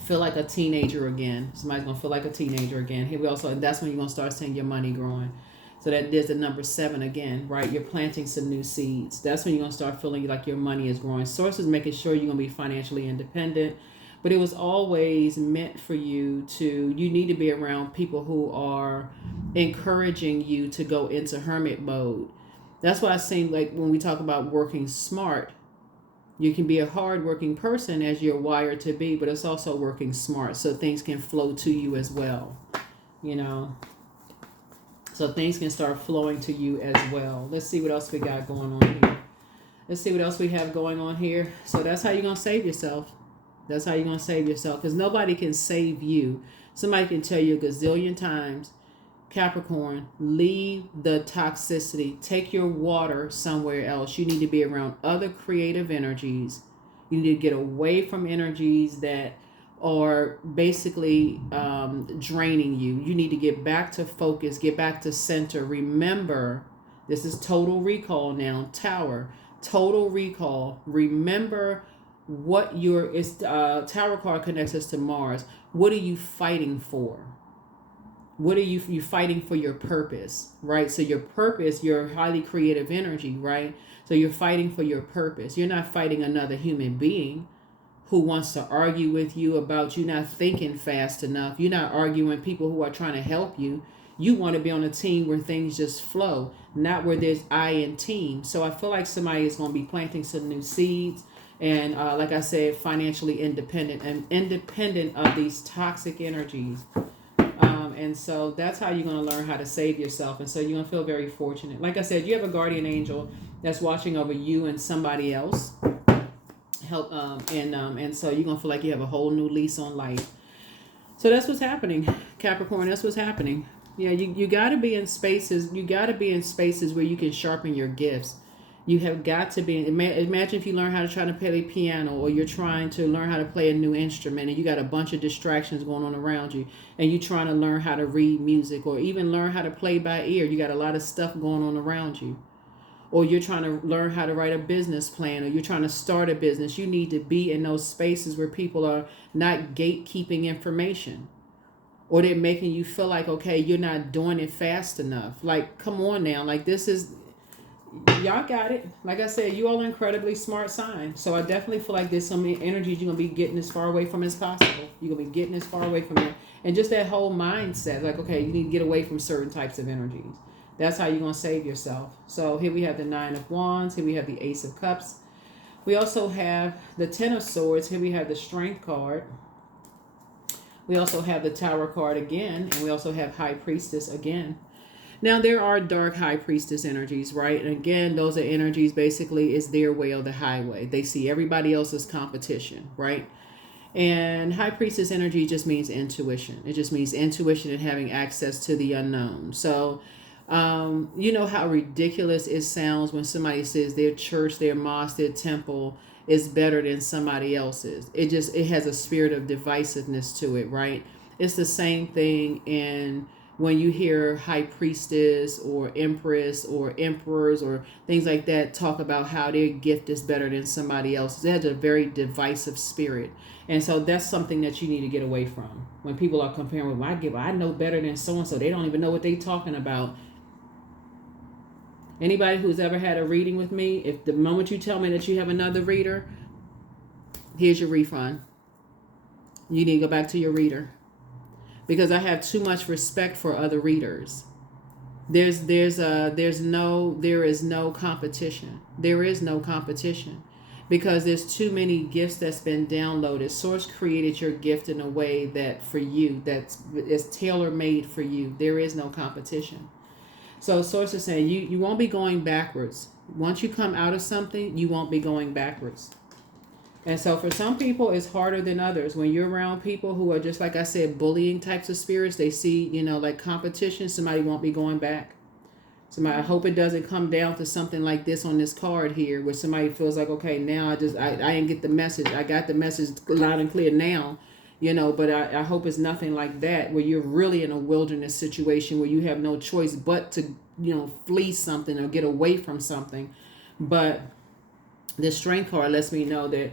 feel like a teenager again. Somebody's going to feel like a teenager again. Here we also, and that's when you're going to start seeing your money growing. So that there's the number 7 again, right? You're planting some new seeds. That's when you're going to start feeling like your money is growing. Source is making sure you're going to be financially independent. But it was always meant for you you need to be around people who are encouraging you to go into hermit mode. That's why I seem like when we talk about working smart, you can be a hardworking person as you're wired to be, but it's also working smart so things can flow to you as well, you know. So things can start flowing to you as well. Let's see what else we got going on here. Let's see what else we have going on here. So that's how you're going to save yourself. That's how you're going to save yourself, because nobody can save you. Somebody can tell you a gazillion times, Capricorn, leave the toxicity. Take your water somewhere else. You need to be around other creative energies. You need to get away from energies that are basically draining you. You need to get back to focus, get back to center. Remember, this is total recall now. Tower, total recall. Remember what Tower card connects us to Mars. What are you fighting for? What are you fighting for? Your purpose, right? So your purpose, your highly creative energy, right? So you're fighting for your purpose. You're not fighting another human being who wants to argue with you about you not thinking fast enough. You're not arguing people who are trying to help you. You want to be on a team where things just flow, not where there's I in team. So I feel like somebody is going to be planting some new seeds. And like I said, financially independent and independent of these toxic energies. And so that's how you're going to learn how to save yourself. And so you're going to feel very fortunate. Like I said, you have a guardian angel that's watching over you and somebody else. And so you're gonna feel like you have a whole new lease on life. So that's what's happening, Capricorn. That's what's happening. Yeah, you got to be in spaces. You got to be in spaces where you can sharpen your gifts. You have got to be. Imagine if you learn how to try to play the piano, or you're trying to learn how to play a new instrument, and you got a bunch of distractions going on around you, and you're trying to learn how to read music, or even learn how to play by ear. You got a lot of stuff going on around you. Or you're trying to learn how to write a business plan, or you're trying to start a business. You need to be in those spaces where people are not gatekeeping information, or they're making you feel like, okay, you're not doing it fast enough. Like, come on now. Like, this is, y'all got it. Like I said, you all are incredibly smart sign. So I definitely feel like there's some energies you're going to be getting as far away from as possible. You're going to be getting as far away from it. And just that whole mindset, like, okay, you need to get away from certain types of energies. That's how you're going to save yourself. So here we have the 9 of Wands. Here we have the Ace of Cups. We also have the 10 of Swords. Here we have the Strength card. We also have the Tower card again. And we also have High Priestess again. Now, there are dark High Priestess energies, right? And again, those are energies basically is their way or the highway. They see everybody else's competition, right? And High Priestess energy just means intuition. It just means intuition and having access to the unknown. So, you know how ridiculous it sounds when somebody says their church, their mosque, their temple is better than somebody else's. It has a spirit of divisiveness to it, right? It's the same thing in when you hear high priestess or empress or emperors or things like that talk about how their gift is better than somebody else's. It has a very divisive spirit. And so that's something that you need to get away from. When people are comparing with my gift, I know better than so-and-so. They don't even know what they're talking about. Anybody who's ever had a reading with me, if the moment you tell me that you have another reader, here's your refund. You need to go back to your reader. Because I have too much respect for other readers. There is no competition. There is no competition. Because there's too many gifts that's been downloaded. Source created your gift in a way that for you, that is tailor-made for you. There is no competition. So Source is saying you won't be going backwards. Once you come out of something, you won't be going backwards. And so for some people, it's harder than others. When you're around people who are just, like I said, bullying types of spirits, they see, like competition, somebody won't be going back. Somebody, I hope it doesn't come down to something like this on this card here, where somebody feels like, okay, now I didn't get the message. I got the message loud and clear now, but I hope it's nothing like that, where you're really in a wilderness situation where you have no choice but to, flee something or get away from something. But the Strength card lets me know that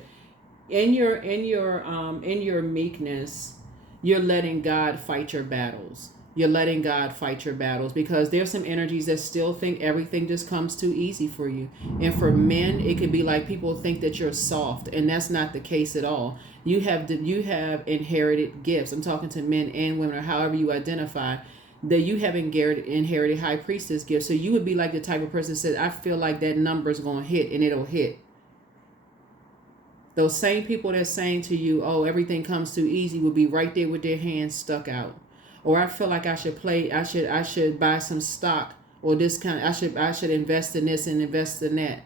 in your meekness, you're letting God fight your battles. You're letting God fight your battles, because there's some energies that still think everything just comes too easy for you. And for men, it can be like people think that you're soft, and that's not the case at all. You have inherited gifts. I'm talking to men and women, or however you identify, that you have inherited high priestess gifts. So you would be like the type of person that says, I feel like that number is going to hit, and it'll hit. Those same people that's saying to you, oh, everything comes too easy, will be right there with their hands stuck out. Or I feel like I should buy some stock, or this kind of, I should invest in this and invest in that.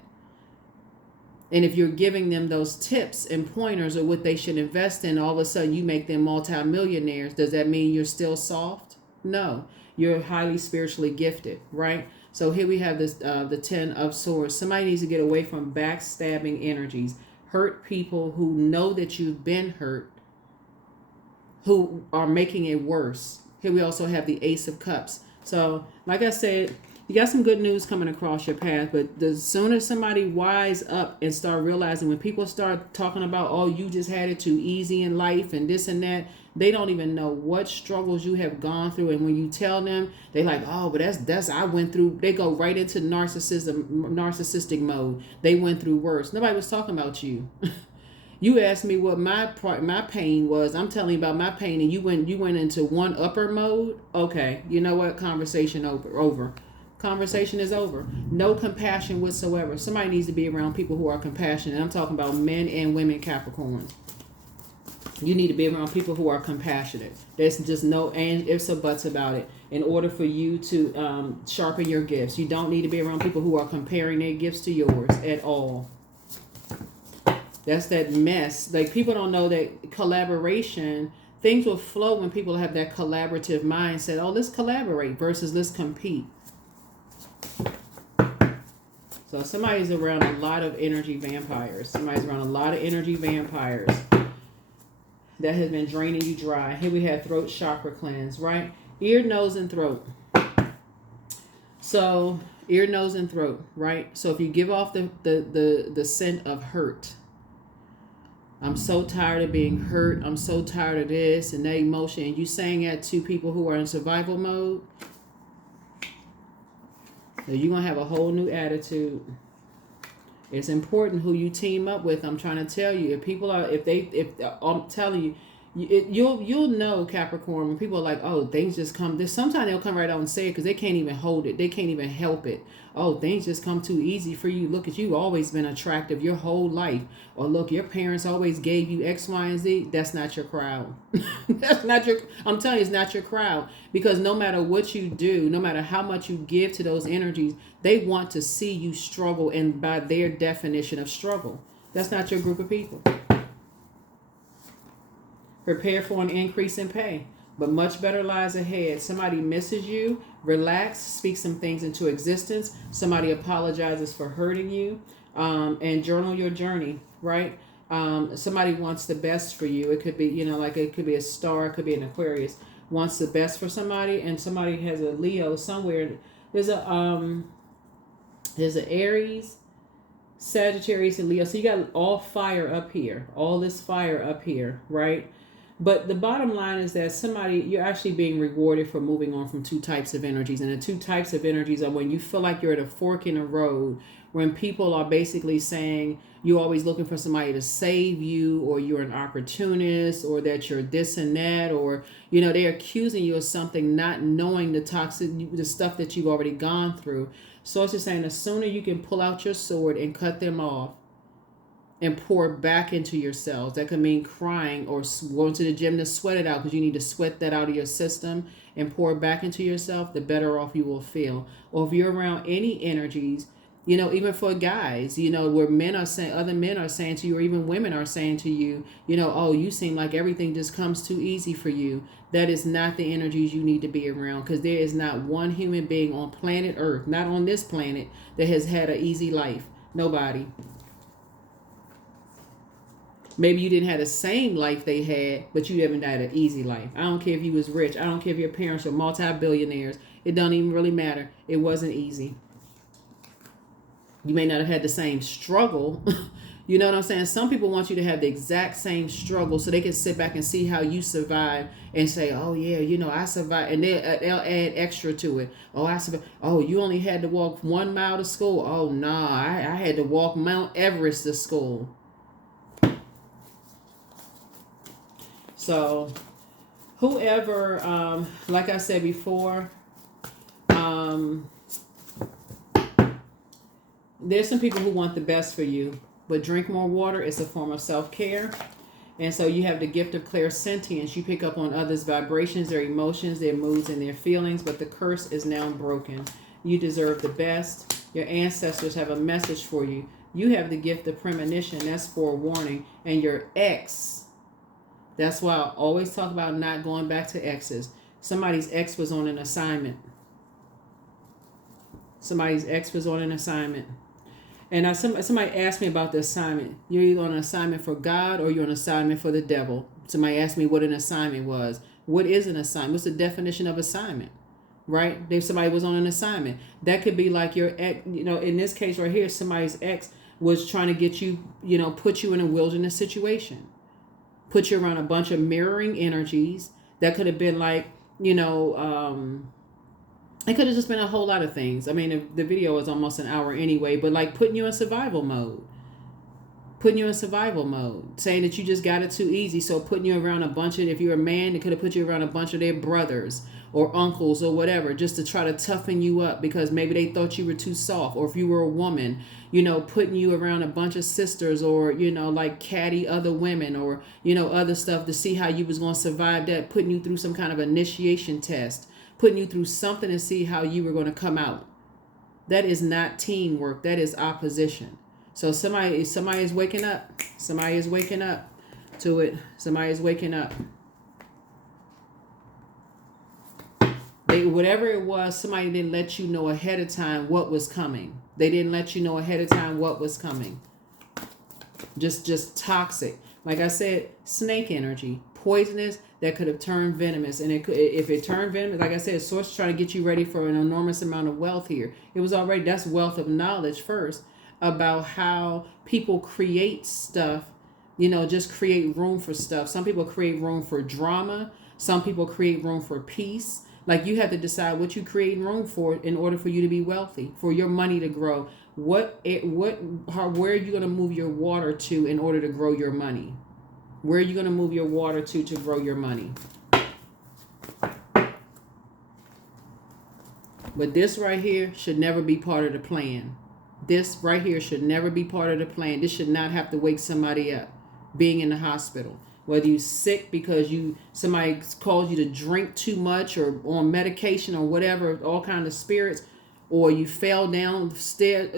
And if you're giving them those tips and pointers of what they should invest in, all of a sudden you make them multimillionaires. Does that mean you're still soft? No, you're highly spiritually gifted, right? So here we have this, the 10 of Swords. Somebody needs to get away from backstabbing energies. Hurt people who know that you've been hurt, who are making it worse. Here we also have the Ace of Cups. So, like I said, you got some good news coming across your path, but the sooner somebody wise up and start realizing, when people start talking about, oh, you just had it too easy in life and this and that, they don't even know what struggles you have gone through. And when you tell them, they like, oh, but that's I went through. They go right into narcissistic mode. They went through worse. Nobody was talking about you. You asked me what my pain was. I'm telling you about my pain, and you went into one upper mode. Okay, you know what? Conversation over. Conversation is over. No compassion whatsoever. Somebody needs to be around people who are compassionate. I'm talking about men and women, Capricorn. You need to be around people who are compassionate. There's just no ifs or buts about it. In order for you to sharpen your gifts, you don't need to be around people who are comparing their gifts to yours at all. That's that mess. Like, people don't know that collaboration, things will flow when people have that collaborative mindset. Oh, let's collaborate versus let's compete. So somebody's around a lot of energy vampires. Somebody's around a lot of energy vampires that has been draining you dry. Here we have throat chakra cleanse, right? Ear, nose, and throat. So ear, nose, and throat, right? So if you give off the scent of hurt, I'm so tired of being hurt, I'm so tired of this and that emotion, and you saying that to people who are in survival mode, you're going to have a whole new attitude. It's important who you team up with. I'm trying to tell you, I'm telling you, you'll know, Capricorn, when people are like, oh, things just come. Sometimes they'll come right out and say it because they can't even hold it. They can't even help it. Oh, things just come too easy for you. Look at you, always been attractive your whole life. Or look, your parents always gave you X, Y, and Z. That's not your crowd. I'm telling you, it's not your crowd. Because no matter what you do, no matter how much you give to those energies, they want to see you struggle, and by their definition of struggle. That's not your group of people. Prepare for an increase in pay, but much better lies ahead. Somebody misses you. Relax. Speak some things into existence. Somebody apologizes for hurting you. And journal your journey, right? Somebody wants the best for you. It could be, it could be a star. It could be an Aquarius. wants the best for somebody, and somebody has a Leo somewhere. There's a Aries, Sagittarius, and Leo. So you got all fire up here, all this fire up here, right? But the bottom line is that you're actually being rewarded for moving on from two types of energies. And the two types of energies are when you feel like you're at a fork in a road, when people are basically saying you're always looking for somebody to save you, or you're an opportunist, or that you're this and that, or, they're accusing you of something, not knowing the stuff that you've already gone through. So it's just saying the sooner you can pull out your sword and cut them off, and pour back into yourselves. That could mean crying or going to the gym to sweat it out, because you need to sweat that out of your system and pour back into yourself, the better off you will feel. Or if you're around any energies, even for guys, where other men are saying to you, or even women are saying to you, oh, you seem like everything just comes too easy for you. That is not the energies you need to be around, because there is not one human being on planet Earth, not on this planet, that has had an easy life. Nobody. Maybe you didn't have the same life they had, but you haven't had an easy life. I don't care if you was rich. I don't care if your parents were multi-billionaires. It don't even really matter. It wasn't easy. You may not have had the same struggle. You know what I'm saying? Some people want you to have the exact same struggle so they can sit back and see how you survive and say, oh, yeah, I survived. And they'll add extra to it. Oh, I survived. Oh, you only had to walk 1 mile to school. Oh, nah, I had to walk Mount Everest to school. So whoever, like I said before, there's some people who want the best for you, but drink more water is a form of self-care. And so you have the gift of clairsentience. You pick up on others' vibrations, their emotions, their moods, and their feelings, but the curse is now broken. You deserve the best. Your ancestors have a message for you. You have the gift of premonition. That's forewarning. And your ex, that's why I always talk about not going back to exes. Somebody's ex was on an assignment. Somebody's ex was on an assignment. And somebody asked me about the assignment. You're either on an assignment for God or you're on an assignment for the devil. Somebody asked me what an assignment was. What is an assignment? What's the definition of assignment? Right? If somebody was on an assignment. That could be like your ex, in this case right here, somebody's ex was trying to get you, put you in a wilderness situation. Put you around a bunch of mirroring energies. That could have been like, it could have just been a whole lot of things. I mean, the video is almost an hour anyway, but like putting you in survival mode. Saying that you just got it too easy. So putting you around a bunch of, if you're a man, it could have put you around a bunch of their brothers or uncles or whatever, just to try to toughen you up because maybe they thought you were too soft. Or if you were a woman, putting you around a bunch of sisters or, like catty other women or, other stuff to see how you was going to survive that, putting you through some kind of initiation test, putting you through something to see how you were going to come out. That is not teamwork. That is opposition. So somebody is waking up. Somebody is waking up to it. Somebody is waking up. Whatever it was, somebody didn't let you know ahead of time what was coming. They didn't let you know ahead of time what was coming. Just toxic. Like I said, snake energy, poisonous that could have turned venomous. And if it turned venomous, like I said, source trying to get you ready for an enormous amount of wealth here. It was already, that's wealth of knowledge first about how people create stuff, just create room for stuff. Some people create room for drama. Some people create room for peace. Like you have to decide what you create room for in order for you to be wealthy, for your money to grow. Where are you going to move your water to in order to grow your money? Where are you going to move your water to grow your money? But this right here should never be part of the plan. This right here should never be part of the plan. This should not have to wake somebody up. Being in the hospital. Whether you're sick because somebody calls you to drink too much or on medication or whatever, all kinds of spirits, or you fell down the stairs,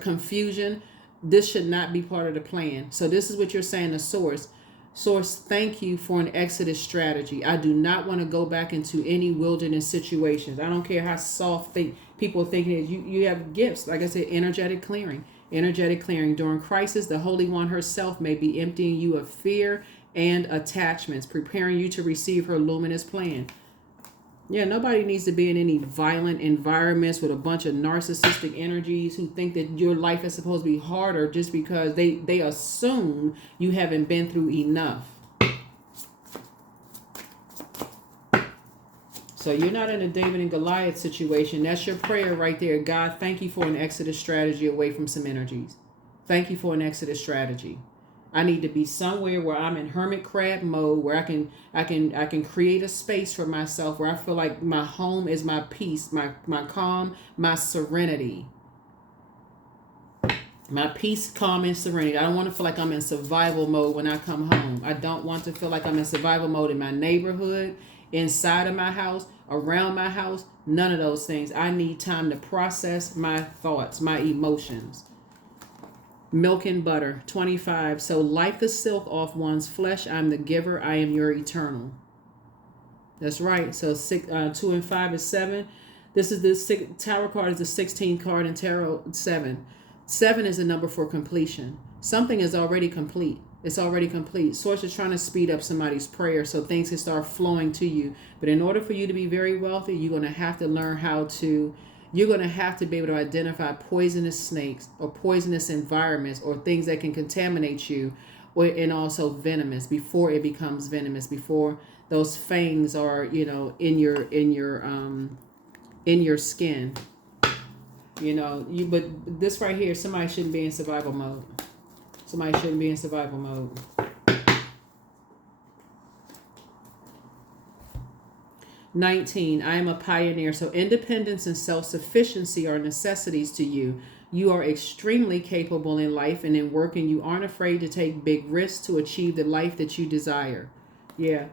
confusion, this should not be part of the plan. So this is what you're saying to Source. Source, thank you for an exodus strategy. I do not want to go back into any wilderness situations. I don't care how soft people think it is. You have gifts. Like I said, energetic clearing. Energetic clearing. During crisis, the Holy One herself may be emptying you of fear and attachments, preparing you to receive her luminous plan. Yeah, nobody needs to be in any violent environments with a bunch of narcissistic energies who think that your life is supposed to be harder just because they assume you haven't been through enough. So you're not in a David and Goliath situation. That's your prayer right there. God, thank you for an exodus strategy away from some energies. Thank you for an exodus strategy. I need to be somewhere where I'm in hermit crab mode, where I can create a space for myself where I feel like my home is my peace, my calm, my serenity. My peace, calm, and serenity. I don't want to feel like I'm in survival mode when I come home. I don't want to feel like I'm in survival mode in my neighborhood, inside of my house, around my house. None of those things. I need time to process my thoughts, my emotions. Milk and butter, 25. So like the silk off one's flesh, I'm the giver. I am your eternal. That's right. So 2 and 5 is 7. This is the tarot card is the 16th card in tarot 7. 7 is a number for completion. Something is already complete. It's already complete. Source is trying to speed up somebody's prayer so things can start flowing to you. But in order for you to be very wealthy, you're going to have to learn you're going to have to be able to identify poisonous snakes or poisonous environments or things that can contaminate you, and also venomous before it becomes venomous, before those fangs are, in your skin. But this right here, somebody shouldn't be in survival mode. Somebody shouldn't be in survival mode. 19, I am a pioneer. So independence and self-sufficiency are necessities to you. You are extremely capable in life and in work, and you aren't afraid to take big risks to achieve the life that you desire. Yeah,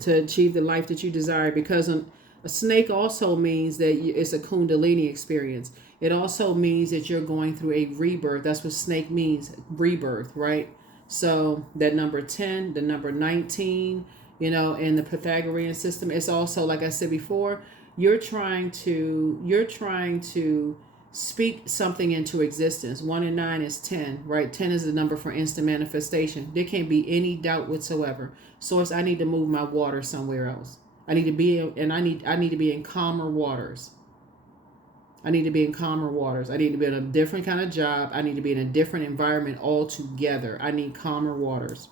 to achieve the life that you desire, because a snake also means that it's a kundalini experience. It also means that you're going through a rebirth. That's what snake means, rebirth, right? So that number 10, the number 19, in the Pythagorean system, it's also, like I said before, you're trying to speak something into existence. 1 and 9 is 10, right? 10 is the number for instant manifestation. There can't be any doubt whatsoever. Source, I need to move my water somewhere else. I need to be in calmer waters. I need to be in calmer waters. I need to be in a different kind of job. I need to be in a different environment altogether. I need calmer waters.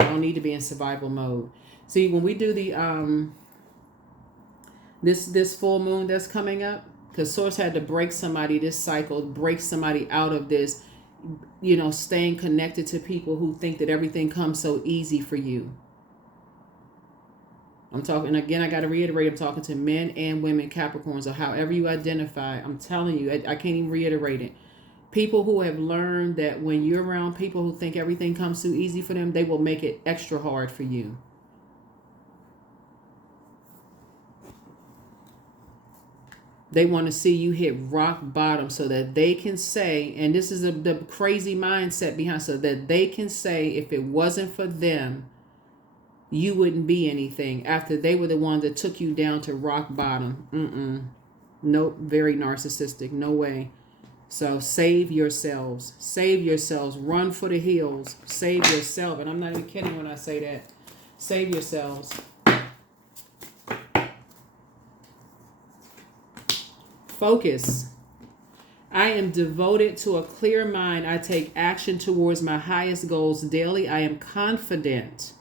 I don't need to be in survival mode. See, when we do the this full moon that's coming up, because Source had to break somebody this cycle, break somebody out of this, staying connected to people who think that everything comes so easy for you. I'm talking, again, I got to reiterate, I'm talking to men and women, Capricorns, or however you identify. I'm telling you, I can't even reiterate it. People who have learned that when you're around people who think everything comes too easy for them, they will make it extra hard for you. They want to see you hit rock bottom so that they can say, and this is the crazy mindset behind, so that they can say, if it wasn't for them, you wouldn't be anything, after they were the ones that took you down to rock bottom. Nope, very narcissistic. No way. So save yourselves. Save yourselves. Run for the hills. Save yourself. And I'm not even kidding when I say that. Save yourselves. Focus. I am devoted to a clear mind. I take action towards my highest goals daily. I am confident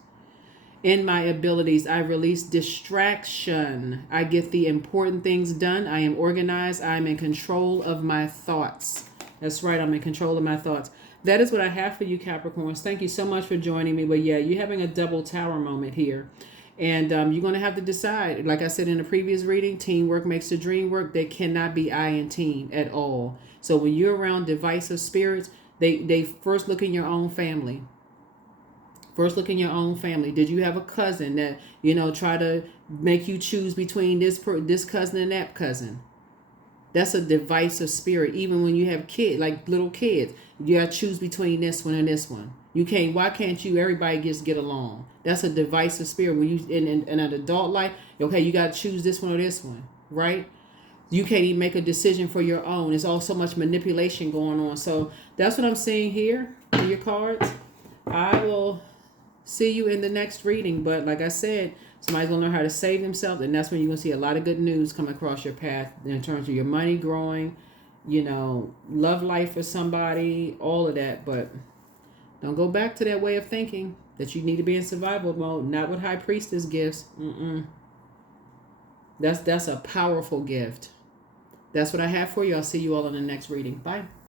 in my abilities. I release distraction. I get the important things done. I am organized. I am in control of my thoughts. That's right. I'm in control of my thoughts. That is what I have for you, Capricorns. Thank you so much for joining me. But yeah, you're having a double tower moment here. And you're going to have to decide. Like I said in the previous reading, teamwork makes the dream work. There cannot be I in team at all. So when you're around divisive spirits, they first look in your own family. First, look in your own family. Did you have a cousin that, try to make you choose between this cousin and that cousin? That's a divisive spirit. Even when you have kids, like little kids, you got to choose between this one and this one. Why can't everybody just get along? That's a divisive spirit. When you, in an adult life, okay, you got to choose this one or this one, right? You can't even make a decision for your own. There's all so much manipulation going on. So that's what I'm seeing here in your cards. I will see you in the next reading. But like I said, somebody's going to learn how to save themselves. And that's when you're going to see a lot of good news come across your path in terms of your money growing, love life for somebody, all of that. But don't go back to that way of thinking that you need to be in survival mode. Not with High Priestess gifts. That's a powerful gift. That's what I have for you. I'll see you all in the next reading. Bye.